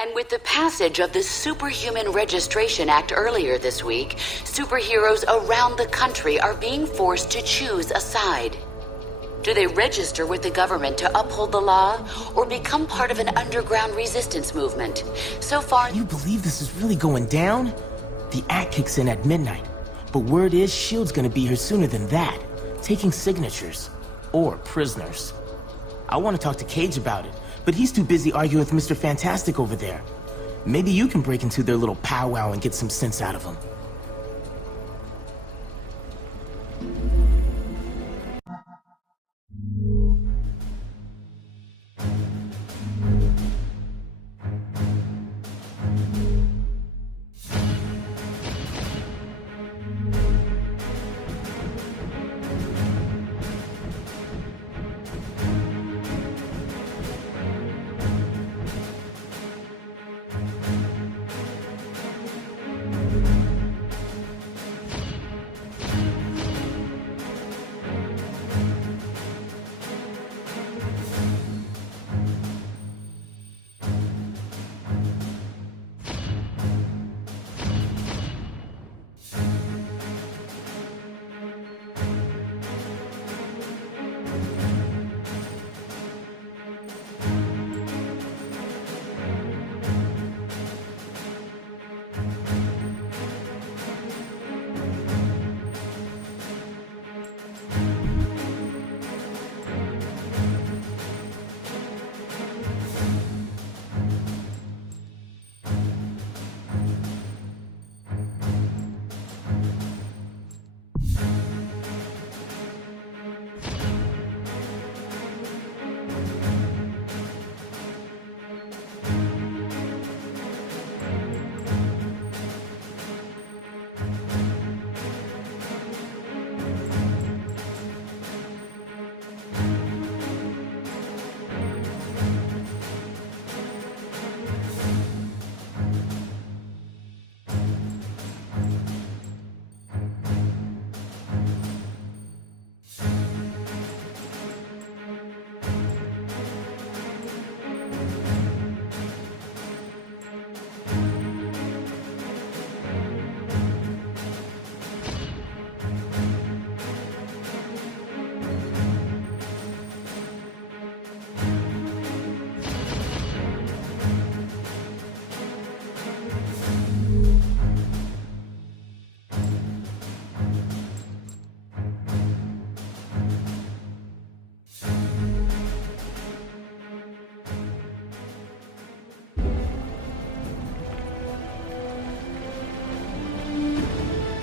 And with the passage of the Superhuman Registration Act earlier this week, superheroes around the country are being forced to choose a side. Do they register with the government to uphold the law, or become part of an underground resistance movement? So far... Can you believe this is really going down? The act kicks in at midnight, but word is S.H.I.E.L.D's gonna be here sooner than that, taking signatures. Or prisoners. I want to talk to Cage about it, but he's too busy arguing with Mr. Fantastic over there. Maybe you can break into their little powwow and get some sense out of him.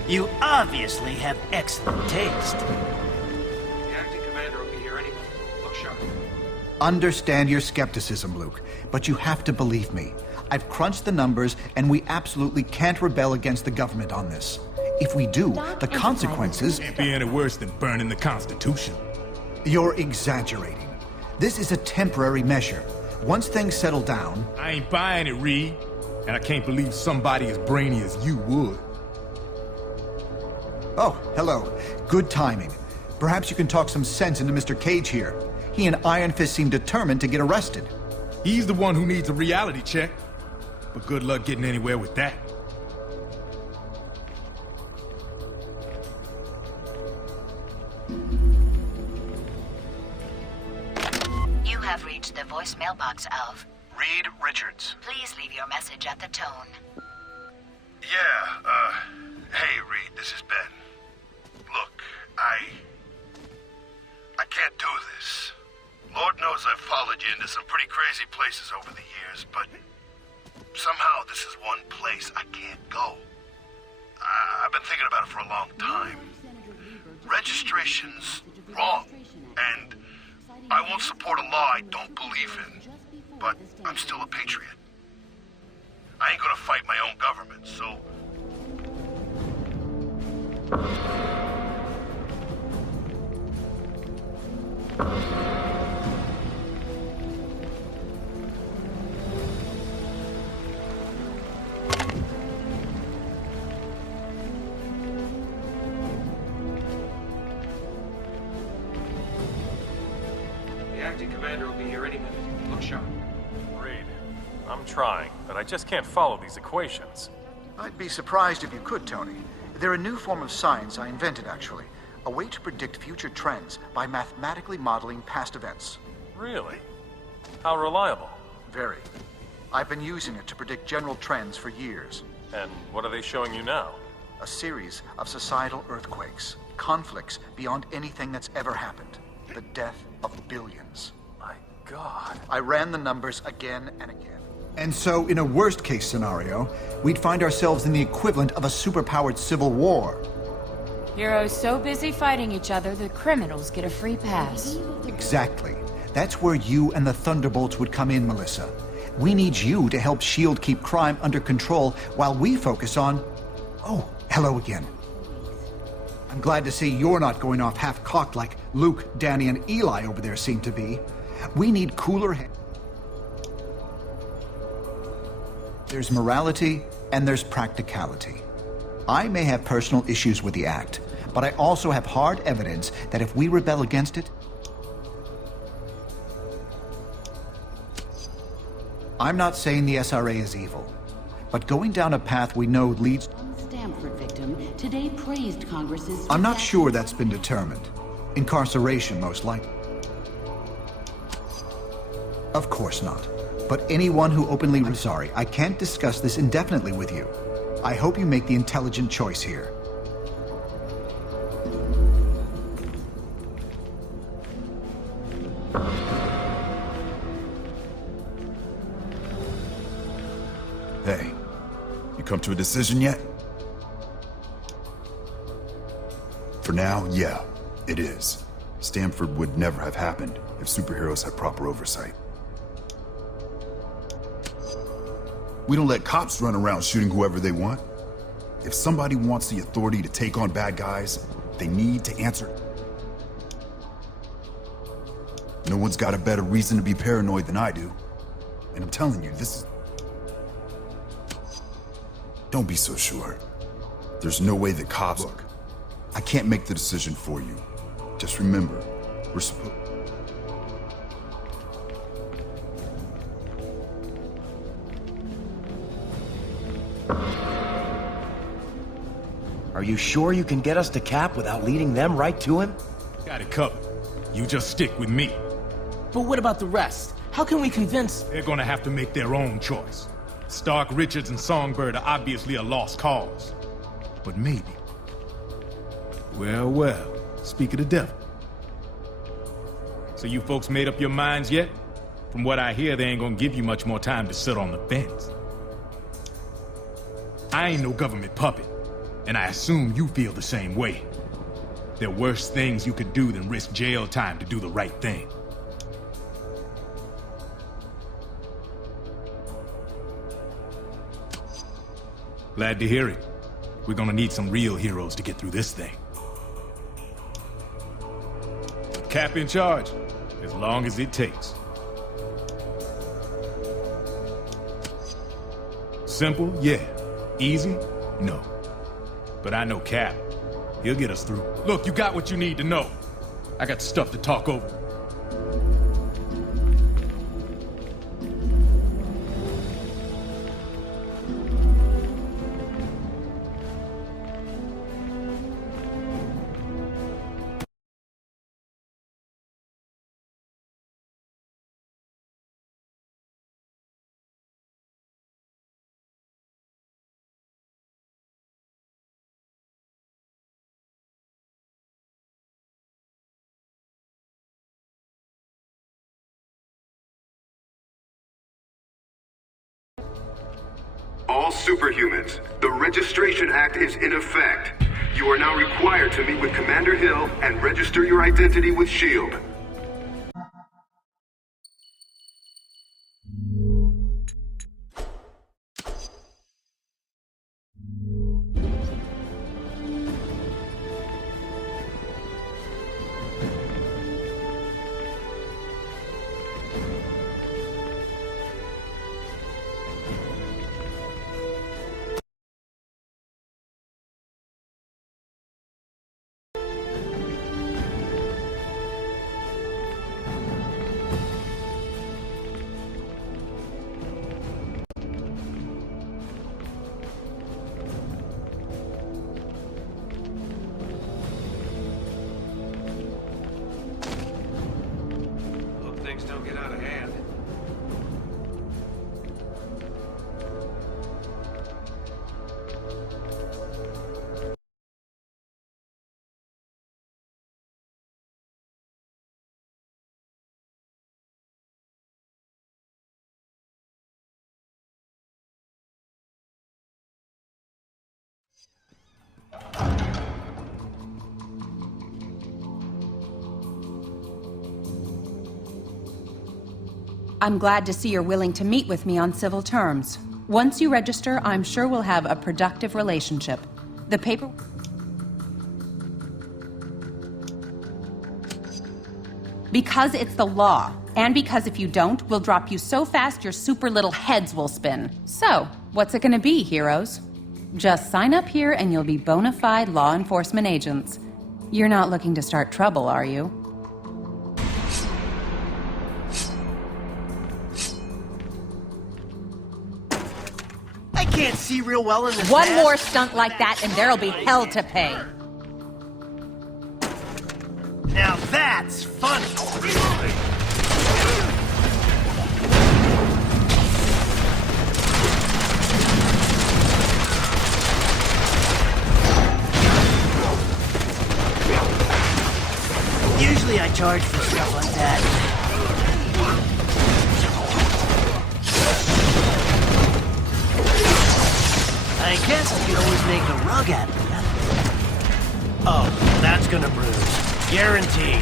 You obviously have excellent taste. The acting commander will be here any minute. Look sharp. Understand your skepticism, Luke, but you have to believe me. I've crunched the numbers, and we absolutely can't rebel against the government on this. If we do, the consequences... Can't be any worse than burning the Constitution. You're exaggerating. This is a temporary measure. Once things settle down... I ain't buying it, Reed. And I can't believe somebody as brainy as you would. Oh, hello. Good timing. Perhaps you can talk some sense into Mr. Cage here. He and Iron Fist seem determined to get arrested. He's the one who needs a reality check. But good luck getting anywhere with that. You have reached the voicemail box of Reed Richards. Please leave your message at the tone. Yeah, hey Reed, this is Ben. Look, I can't do this. Lord knows I've followed you into some pretty crazy places over the years, but somehow this is one place I can't go. I've been thinking about it for a long time. Registration's wrong, and I won't support a law I don't believe in, but I'm still a patriot. I ain't gonna fight my own government, so... The acting commander will be here any minute. Look sharp. Reed, I'm trying, but I just can't follow these equations. I'd be surprised if you could, Tony. They're a new form of science I invented, actually. A way to predict future trends by mathematically modeling past events. Really? How reliable? Very. I've been using it to predict general trends for years. And what are they showing you now? A series of societal earthquakes, conflicts beyond anything that's ever happened. The death of billions. My God. I ran the numbers again and again. And so, in a worst-case scenario, we'd find ourselves in the equivalent of a superpowered civil war. Heroes so busy fighting each other, the criminals get a free pass. Exactly. That's where you and the Thunderbolts would come in, Melissa. We need you to help S.H.I.E.L.D. keep crime under control while we focus on... Oh, hello again. I'm glad to see you're not going off half-cocked like Luke, Danny, and Eli over there seem to be. We need cooler heads. There's morality and there's practicality. I may have personal issues with the Act, but I also have hard evidence that if we rebel against it... I'm not saying the SRA is evil, but going down a path we know leads... Stanford victim today praised Congress's... I'm not sure that's been determined. Incarceration, most likely. Of course not. But anyone who openly... I'm sorry, I can't discuss this indefinitely with you. I hope you make the intelligent choice here. Hey, you come to a decision yet? For now, yeah, it is. Stanford would never have happened if superheroes had proper oversight. We don't let cops run around shooting whoever they want. If somebody wants the authority to take on bad guys, they need to answer. No one's got a better reason to be paranoid than I do. And I'm telling you, this is... Don't be so sure. There's no way the cops... Look, I can't make the decision for you. Just remember, we're supposed... Are you sure you can get us to Cap without leading them right to him? Got it covered. You just stick with me. But what about the rest? How can we convince... They're gonna have to make their own choice. Stark, Richards, and Songbird are obviously a lost cause. But maybe. Well, well, speak of the devil. So you folks made up your minds yet? From what I hear, they ain't gonna give you much more time to sit on the fence. I ain't no government puppet, and I assume you feel the same way. There are worse things you could do than risk jail time to do the right thing. Glad to hear it. We're gonna need some real heroes to get through this thing. Cap in charge, as long as it takes. Simple? Yeah. Easy? No. But I know Cap. He'll get us through. Look, you got what you need to know. I got stuff to talk over. All superhumans, the Registration Act is in effect. You are now required to meet with Commander Hill and register your identity with S.H.I.E.L.D. I'm glad to see you're willing to meet with me on civil terms. Once you register, I'm sure we'll have a productive relationship. The paper... Because it's the law, and because if you don't, we'll drop you so fast your super little heads will spin. So, what's it gonna be, heroes? Just sign up here and you'll be bona fide law enforcement agents. You're not looking to start trouble, are you? I can't see real well in this One mask. more stunt like that and there'll be hell to pay. Now that's funny. Usually I charge for stuff like that. I guess I could always make a rug out of that. Oh, that's gonna bruise. Guaranteed.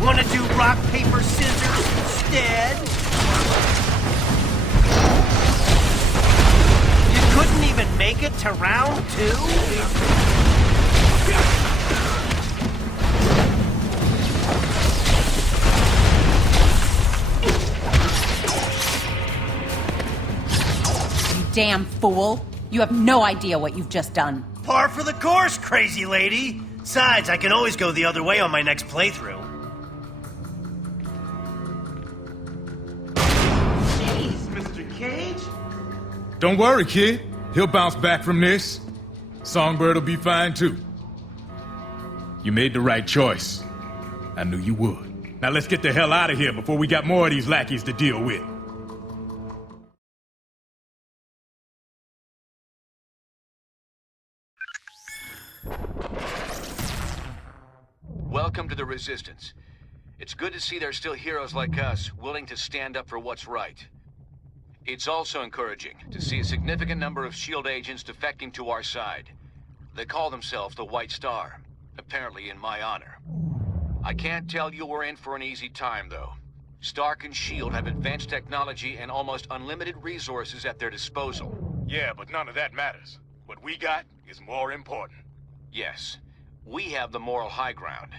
Wanna do rock, paper, scissors instead? You couldn't even make it to round 2? You damn fool. You have no idea what you've just done. Par for the course, crazy lady. Besides, I can always go the other way on my next playthrough. Jeez, Mr. Cage? Don't worry, kid. He'll bounce back from this. Songbird will be fine, too. You made the right choice. I knew you would. Now let's get the hell out of here before we got more of these lackeys to deal with. Welcome to the Resistance. It's good to see there's still heroes like us willing to stand up for what's right. It's also encouraging to see a significant number of S.H.I.E.L.D. agents defecting to our side. They call themselves the White Star, apparently in my honor. I can't tell you we're in for an easy time, though. Stark and S.H.I.E.L.D. have advanced technology and almost unlimited resources at their disposal. Yeah, but none of that matters. What we got is more important. Yes, we have the moral high ground.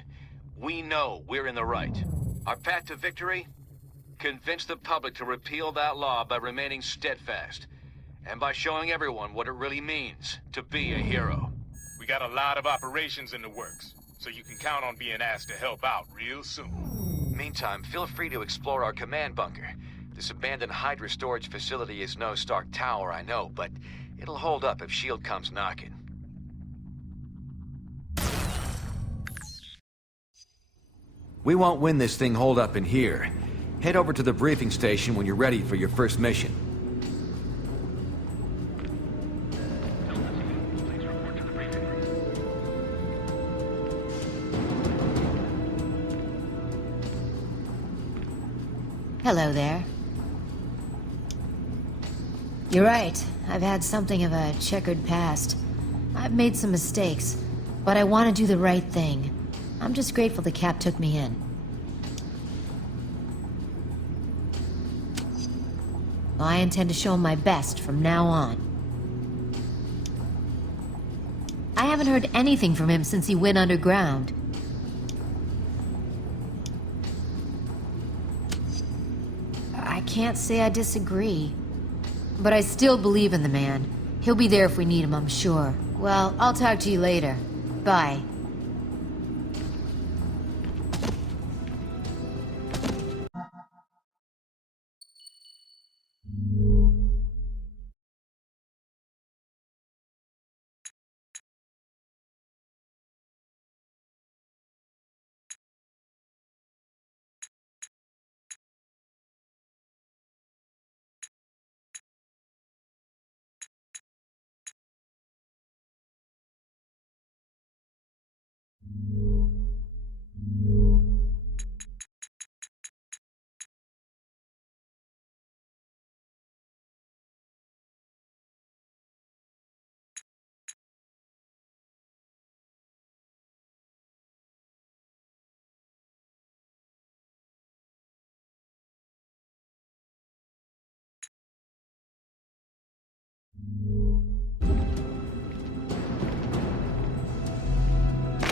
We know we're in the right. Our path to victory? Convince the public to repeal that law by remaining steadfast, and by showing everyone what it really means to be a hero. We got a lot of operations in the works, so you can count on being asked to help out real soon. Meantime, feel free to explore our command bunker. This abandoned Hydra storage facility is no Stark Tower, I know, but it'll hold up if S.H.I.E.L.D. comes knocking. We won't win this thing holed up in here. Head over to the briefing station when you're ready for your first mission. Hello there. You're right. I've had something of a checkered past. I've made some mistakes, but I want to do the right thing. I'm just grateful the Cap took me in. I intend to show him my best from now on. I haven't heard anything from him since he went underground. I can't say I disagree. But I still believe in the man. He'll be there if we need him, I'm sure. Well, I'll talk to you later. Bye.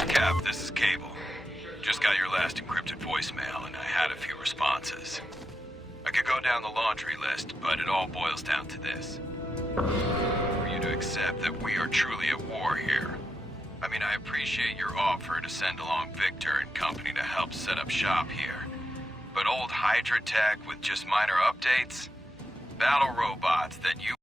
Cap, this is Cable. Just got your last encrypted voicemail, and I had a few responses. I could go down the laundry list, but it all boils down to this. For you to accept that we are truly at war here. I mean, I appreciate your offer to send along Victor and company to help set up shop here. But old Hydra tech with just minor updates? Battle robots that you...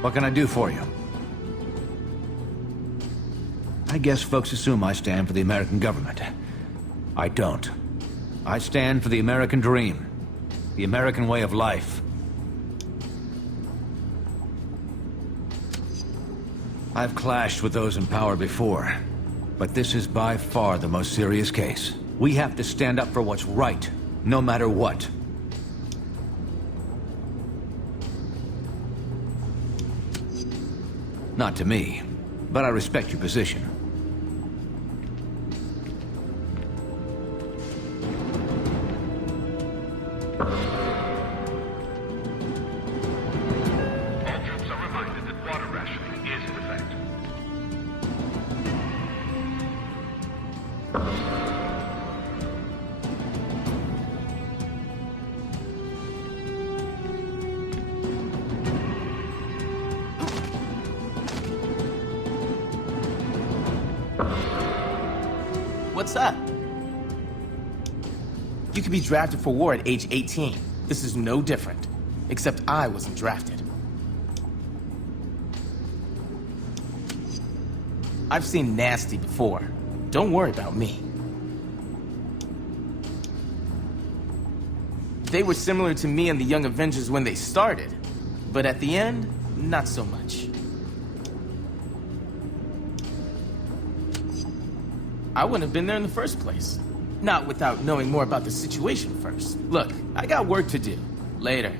What can I do for you? I guess folks assume I stand for the American government. I don't. I stand for the American dream. The American way of life. I've clashed with those in power before, but this is by far the most serious case. We have to stand up for what's right, no matter what. Not to me, but I respect your position. All troops are reminded that water rationing is in effect. What's up? You could be drafted for war at age 18. This is no different. Except I wasn't drafted. I've seen nasty before. Don't worry about me. They were similar to me and the Young Avengers when they started. But at the end, not so much. I wouldn't have been there in the first place. Not without knowing more about the situation first. Look, I got work to do. Later.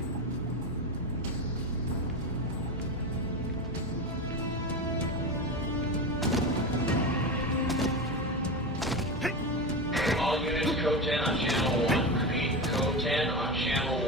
All units, code 10 on channel 1. Repeat, code 10 on channel 1.